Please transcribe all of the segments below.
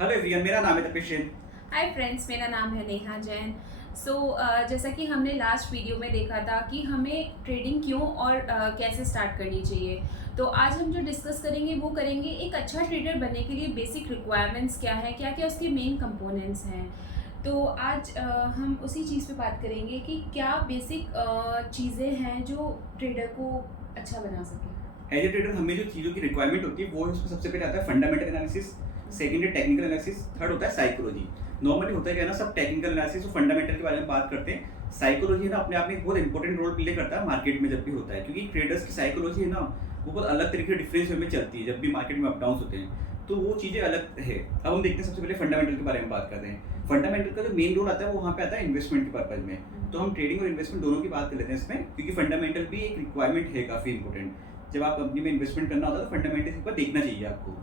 Hello everyone, मेरा नाम है तपेश जैन। हाय फ्रेंड्स, मेरा नाम है नेहा जैन। सो जैसा कि हमने लास्ट वीडियो में देखा था कि हमें ट्रेडिंग क्यों और कैसे स्टार्ट करनी चाहिए। तो आज हम जो डिस्कस करेंगे वो करेंगे एक अच्छा ट्रेडर बनने के लिए बेसिक रिक्वायरमेंट्स क्या है, क्या क्या उसके मेन कंपोनेंट्स हैं। तो आज हम उसी चीज़ पे बात करेंगे कि क्या बेसिक चीज़ें हैं जो ट्रेडर को अच्छा बना सके। एज ए ट्रेडर हमें जो चीज़ों की रिक्वायरमेंट होती है वो उसमें सबसे पहले आता है फंडामेंटल एनालिसिस, सेकंड है टेक्निकल एनालिसिस, थर्ड होता है साइकोलॉजी। नॉर्मली होता है क्या है ना, सब टेक्निकल एनालिसिस और फंडामेंटल के बारे में बात करते हैं। साइकोलॉजी है ना, अपने आप में एक बहुत इंपॉर्टेंट रोल प्ले करता है मार्केट में जब भी होता है, क्योंकि ट्रेडर्स की साइकोलॉजी है ना, वो बहुत अलग तरीके से डिफरेंस वे में चलती है जब भी मार्केट में अप डाउन होते हैं। तो वो चीज़ें अलग है। अब हम देखते हैं, सबसे पहले फंडामेंटल के बारे में बात करते हैं। फंडामेंटल का जो मेन रोल आता है वो वहाँ पे आता है इन्वेस्टमेंट के पर्पज में। तो हम ट्रेडिंग और इन्वेस्टमेंट दोनों की बात कर लेते हैं इसमें, क्योंकि फंडामेंटल भी एक रिक्वायरमेंट है काफ़ी इंपॉर्टेंट। जब आप कंपनी में इन्वेस्टमेंट करना होता है तो फंडामेंटल एक बार देखना चाहिए आपको।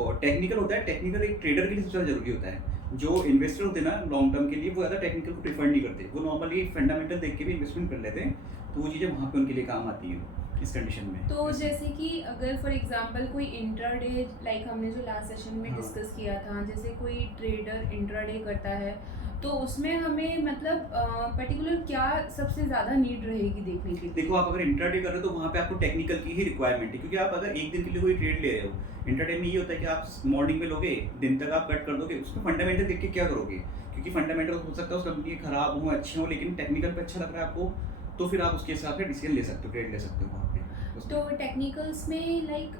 और टेक्निकल होता है, टेक्निकल एक ट्रेडर के लिए सबसे ज़्यादा जरूरी होता है। जो इन्वेस्टर होते हैं ना लॉन्ग टर्म के लिए, वो ज़्यादा टेक्निकल को प्रीफर नहीं करते, वो नॉर्मली फंडामेंटल देख के भी इन्वेस्टमेंट कर लेते हैं। तो वो चीज़ें वहाँ पे उनके लिए काम आती हैं इस कंडीशन में तो ऐसे। जैसे कि अगर फॉर एग्जांपल कोई इंट्राडे, लाइक हमने जो लास्ट सेशन में हाँ, डिस्कस किया था, जैसे कोई ट्रेडर इंट्राडे करता है तो उसमें हमें मतलब पर्टिकुलर क्या सबसे ज़्यादा नीड रहेगी देखने के देखो लिए। आप अगर इंट्राडे कर रहे हो तो वहाँ पे आपको टेक्निकल की ही रिक्वायरमेंट है, क्योंकि आप अगर एक दिन के लिए कोई ट्रेड ले रहे हो, इंट्राडे में ये होता है कि आप मॉर्निंग में लोगे, दिन तक आप कट कर दोगे, उसमें फंडामेंटल देख के क्या करोगे? क्योंकि फंडामेंटल हो सकता है उस कंपनी के खराब हो, अच्छे हो, लेकिन टेक्निकल पे अच्छा लग रहा है आपको, तो फिर आप उसके हिसाब से डिसीजन ले सकते हो, ट्रेड ले सकते हो वहाँ पे तो उसमें। टेक्निकल्स में लाइक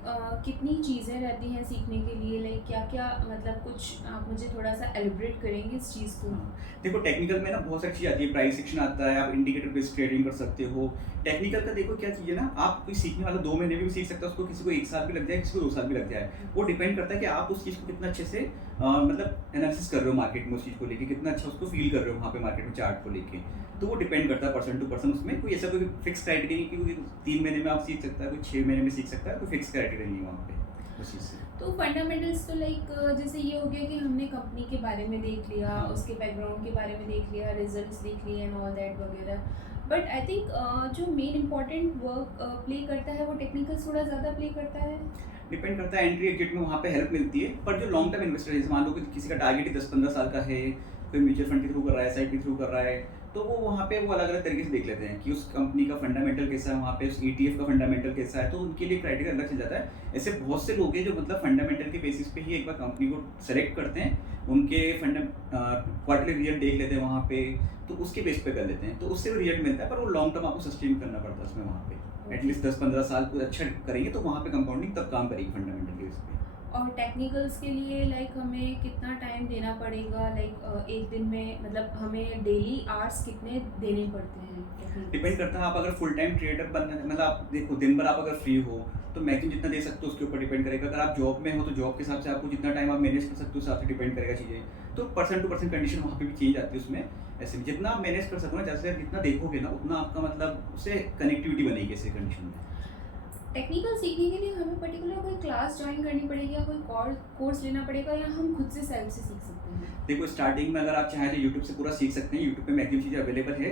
कितनी चीज़ें रहती हैं सीखने के लिए, लाइक क्या क्या, मतलब कुछ आप मुझे थोड़ा सा एलिब्रेट करेंगे इस चीज़ को। हाँ, देखो टेक्निकल में ना बहुत सारी चीज़ आती है, प्राइस सेक्शन आता है, आप इंडिकेटर बेस्ड ट्रेडिंग कर सकते हो। टेक्निकल का देखो क्या चीज़ है ना, आप कोई सीखने वाला 2 महीने में भी सीख सकता है उसको, किसी को 1 साल भी लग जाए, किसी को 2 साल भी लग जाए। वो डिपेंड करता है कि आप उस चीज़ को कितना अच्छे से मतलब एनालिसिस कर रहे हो मार्केट में, उस चीज़ को लेके कितना अच्छा उसको फील कर रहे हो वहाँ पे मार्केट में चार्ट को लेके। तो वो डिपेंड करता है पर्सन टू पर्सन, उसमें कोई ऐसा कोई फिक्स क्राइटेरिया नहीं कि कोई 3 महीने में आप सीख सकता है, कोई 6 महीने में सीख सकता है, कोई फिक्स क्राइटेरिया नहीं है वहाँ पे उस चीज़ से। तो फंडामेंटल्स तो लाइक जैसे ये हो गया कि हमने कंपनी के बारे में देख लिया, हाँ। उसके बैकग्राउंड के बारे में देख लिया, रिजल्ट्स देख लिए एंड ऑल दैट वगैरह। बट आई थिंक जो मेन इम्पॉर्टेंट वर्क प्ले करता है वो टेक्निकल थोड़ा ज़्यादा प्ले करता है। डिपेंड करता है, एंट्री एग्जिट में वहाँ पे हेल्प मिलती है, पर जो लॉन्ग टर्म इन्वेस्टर है, जैसे मान लो कि किसी का टारगेट ही 10-15 साल का है, कोई म्यूचुअल फंड के थ्रू कर रहा है, एसआईपी थ्रू कर रहा है, तो वो वहाँ पे वो अलग अलग तरीके से देख लेते हैं कि उस कंपनी का फंडामेंटल कैसा है, वहाँ पे उस ईटीएफ का फंडामेंटल कैसा है, तो उनके लिए क्राइटेरिया अलग चल जाता है। ऐसे बहुत से लोग हैं जो मतलब फंडामेंटल के बेसिस पे ही एक बार कंपनी को सेलेक्ट करते हैं, उनके क्वार्टरली रिजल्ट देख लेते हैं वहाँ पे, तो उसके बेस पे कर लेते हैं, तो उससे भी रिजल्ट मिलता है, पर वो लॉन्ग टर्म आपको सस्टेन करना पड़ता है उसमें वहाँ पे। एटलीस्ट 10-15 साल कुछ अच्छा करेंगे तो वहाँ पे कंपाउंडिंग तब काम करेगी फंडामेंटल के बेस पे। और टेक्निकल्स के लिए लाइक हमें कितना टाइम देना पड़ेगा, लाइक एक दिन में मतलब हमें डेली आवर्स कितने देने पड़ते हैं डिपेंड टेक्निकल्स। करता है, आप अगर फुल टाइम ट्रेडर बनना, मतलब आप देखो दिन भर आप अगर फ्री हो तो मैक्सिमम जितना दे सकते हो उसके ऊपर डिपेंड करेगा। अगर आप जॉब में हो तो जॉब के हिसाब से आपको जितना टाइम आप मैनेज कर सकते हो उस हिसाब से डिपेंड करेगा चीज़ें। तो पर्सन टू पर्सन कंडीशन वहाँ पे भी चेंज आती है उसमें। ऐसे भी जितना आप मैनेज कर सको ना, जैसे जितना देखोगे ना उतना आपका मतलब उससे कनेक्टिविटी बनेगी ऐसे कंडीशन में। टेक्निकल सीखने के लिए हमें पर्टिकुलर कोई क्लास ज्वाइन करनी पड़ेगी या कोई कोर्स लेना पड़ेगा, या हम खुद से सेल्फ से सीख सकते हैं। देखो स्टार्टिंग में अगर आप चाहें तो यूट्यूब से पूरा सीख सकते हैं, यूट्यूब पे मैक्सिमम चीज़ें अवेलेबल है।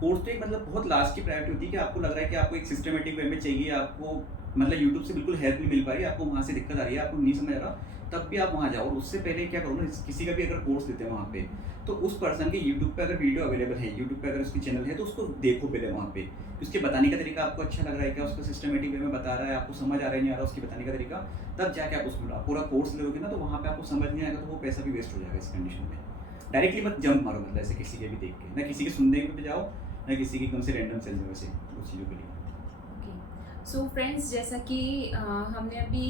कोर्स तो एक मतलब बहुत लास्ट की प्रायोरिटी होती है कि आपको लग रहा है कि आपको एक सिस्टमेटिक वे में चाहिए, आपको मतलब यूट्यूब से बिल्कुल हेल्प नहीं मिल पा रही है, आपको वहाँ से दिक्कत आ रही है, आपको नहीं समझ आ रहा, तब भी आप वहाँ जाओ। और उससे पहले क्या करो ना, किसी का भी अगर कोर्स देते हैं वहाँ पे, तो उस पर्सन के यूट्यूब पे अगर वीडियो अवेलेबल है, यूट्यूब पे अगर उसकी चैनल है, तो उसको देखो पहले वहाँ पे। उसके बताने का तरीका आपको अच्छा लग रहा है क्या, उसको सिस्टमेटिक वे में बता रहा है, आपको समझ आ रहा है नहीं आ रहा उसकी बताने का तरीका, तब जाके आप उसमें पूरा कोर्स लोगे ना, तो वहाँ पे आपको समझ नहीं आएगा, तो वो पैसा भी वेस्ट हो जाएगा इस कंडीशन में। डायरेक्टली मत जंप मारो, मतलब ऐसे किसी के भी देख के, ना किसी के सुनने पे जाओ, ना किसी की एकदम से रैंडम चल जाओ ऐसे उस चीज़ों के लिए। ओके। सो फ्रेंड्स, जैसा कि हमने अभी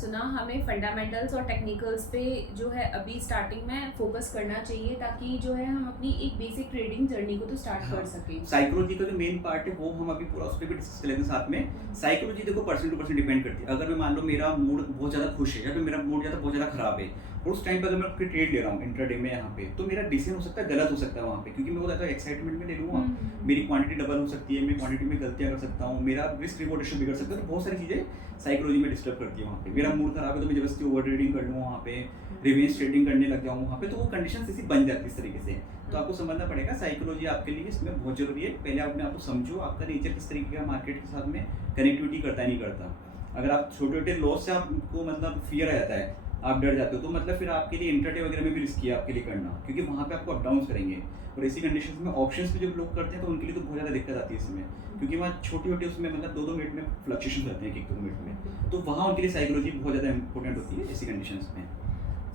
सुना, हमें फंडामेंटल्स और टेक्निकल्स पे जो है अभी स्टार्टिंग में फोकस करना चाहिए, ताकि जो है हम अपनी एक बेसिक ट्रेडिंग जर्नी को तो स्टार्ट हाँ, कर सकें। साइकोलॉजी का जो मेन पार्ट है वो हम अभी पूरा उस पे भी डिस्कस कर लेते हैं साथ में। साइकोलॉजी देखो पर्सन टू पर्सन डिपेंड करती है। अगर मैं मान लो मेरा मूड बहुत ज़्यादा खुश है या फिर मेरा मूड बहुत ज़्यादा खराब है, और उस टाइम पे अगर मैं कोई ट्रेड ले रहा हूँ इंट्राडे में यहाँ पे, तो मेरा डिसीजन हो सकता है गलत हो सकता है वहाँ पे, क्योंकि मैं बहुत ज़्यादा एक्साइटमेंट में ले लूँगा, मेरी क्वांटिटी डबल हो सकती है, मेरी क्वांटिटी में गलतियाँ कर सकता हूँ, मेरा रिस्क रिवॉर्ड रेशियो बिगड़ सकता है, तो बहुत सारी चीज़ें साइकोलॉजी में डिस्टर्ब करती है वहाँ पे। मेरा मूड खराब है तो मैं जबरदस्ती ओवर ट्रेडिंग कर लूँ वहाँ पे, रिवेंज ट्रेडिंग करने लग जाऊँ वहाँ पे, तो वो कंडीशन ऐसी बन जाती है इस तरीके से। तो आपको समझना पड़ेगा साइकोलॉजी आपके लिए इसमें बहुत जरूरी है। पहले आप अपने आप को समझो, आपका नेचर किस तरीके का मार्केट के साथ में कनेक्टिविटी करता है नहीं करता। अगर आप छोटे छोटे लॉस से आपको मतलब फियर आ जाता है, आप डर जाते हो, तो मतलब फिर आपके लिए इंटरडे वगैरह में भी रिस्की है आपके लिए करना, क्योंकि वहाँ पे आपको अप डाउन्स करेंगे। और ऐसी कंडीशंस में ऑप्शंस भी जब लोग करते हैं तो उनके लिए तो बहुत ज़्यादा दिक्कत आती है इसमें, क्योंकि वहाँ छोटी-छोटी उसमें मतलब 2-2 मिनट में फ्लक्चुएशन रहते हैं 1-2 मिनट में। तो वहाँ उनके लिए साइकोलॉजी बहुत ज़्यादा इंपॉर्टेंट होती है ऐसी कंडीशंस में।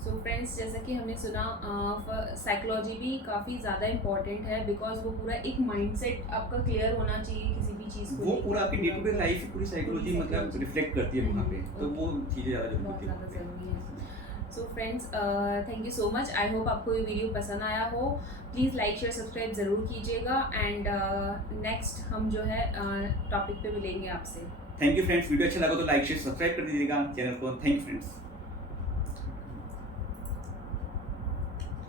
सो फ्रेंड्स, जैसा कि हमने सुना, साइकोलॉजी भी काफ़ी ज़्यादा इम्पॉर्टेंट है, बिकॉज वो पूरा एक माइंडसेट आपका क्लियर होना चाहिए किसी भी चीज़ को वो लेके। पूरा आपकी डे टू डे लाइफ ही पूरी साइकोलॉजी मतलब psychology। रिफ्लेक्ट करती है वहाँ पे, तो वो चीज़ें ज़्यादा ज़रूरी बहुत होती है ज़्यादा वहाँ पे। ज़रूरी है। So friends, thank you so much. I hope आपको ये वीडियो पसंद आया हो। प्लीज़ लाइक शेयर सब्सक्राइब ज़रूर कीजिएगा, एंड नेक्स्ट हम जो है टॉपिक पे मिलेंगे आपसे। थैंक यू फ्रेंड्स, वीडियो अच्छा लगा तो लाइक शेयर सब्सक्राइब कर दीजिएगा चैनल को। Thank you friends.